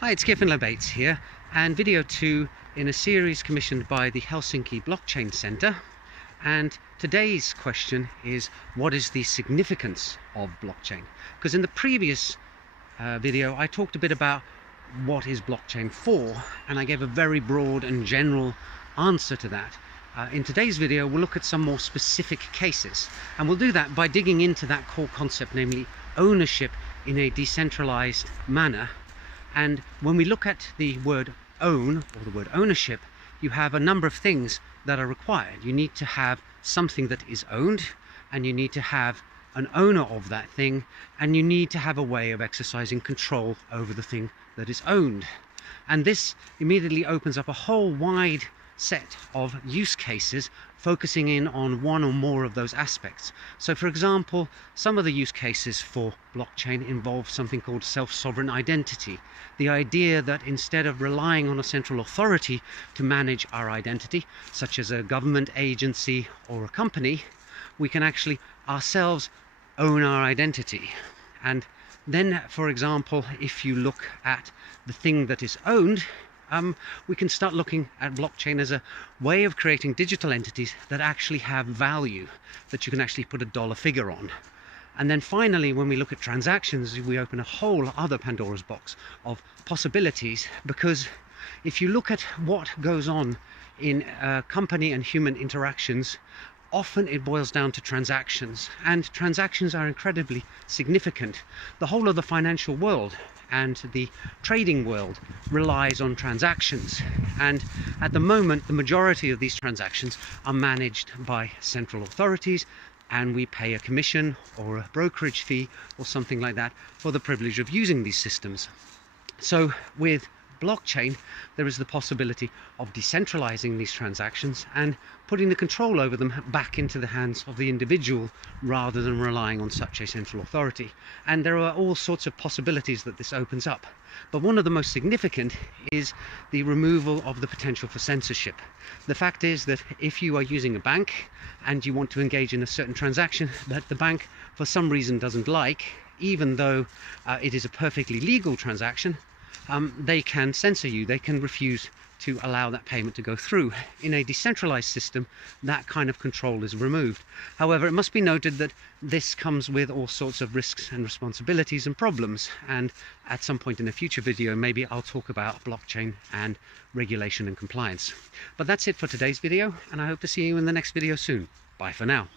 Hi, it's Kevin Lebates here, and video 2 in a series commissioned by the Helsinki Blockchain Center. And today's question is, what is the significance of blockchain? Because in the previous video I talked a bit about what is blockchain for, and I gave a very broad and general answer to that. In today's video we'll look at some more specific cases, and we'll do that by digging into that core concept, namely ownership in a decentralized manner. And when we look at the word own, or the word ownership, you have a number of things that are required. You need to have something that is owned, and you need to have an owner of that thing, and you need to have a way of exercising control over the thing that is owned. And this immediately opens up a whole wide set of use cases focusing in on one or more of those aspects. So for example, some of the use cases for blockchain involve something called self-sovereign identity. The idea that instead of relying on a central authority to manage our identity, such as a government agency or a company, we can actually ourselves own our identity. And then, for example, if you look at the thing that is owned, we can start looking at blockchain as a way of creating digital entities that actually have value, that you can actually put a dollar figure on. And then finally, when we look at transactions, we open a whole other Pandora's box of possibilities, because if you look at what goes on in company and human interactions, often it boils down to transactions, and transactions are incredibly significant. The whole of the financial world and the trading world relies on transactions, and at the moment the majority of these transactions are managed by central authorities, and we pay a commission or a brokerage fee or something like that for the privilege of using these systems. So with blockchain, there is the possibility of decentralizing these transactions and putting the control over them back into the hands of the individual rather than relying on such a central authority. And there are all sorts of possibilities that this opens up. But one of the most significant is the removal of the potential for censorship. The fact is that if you are using a bank and you want to engage in a certain transaction that the bank for some reason doesn't like, even though it is a perfectly legal transaction, they can censor you. They can refuse to allow that payment to go through. In a decentralized system, that kind of control is removed. However, it must be noted that this comes with all sorts of risks and responsibilities and problems, and at some point in a future video maybe I'll talk about blockchain and regulation and compliance. But that's it for today's video, and I hope to see you in the next video soon. Bye for now.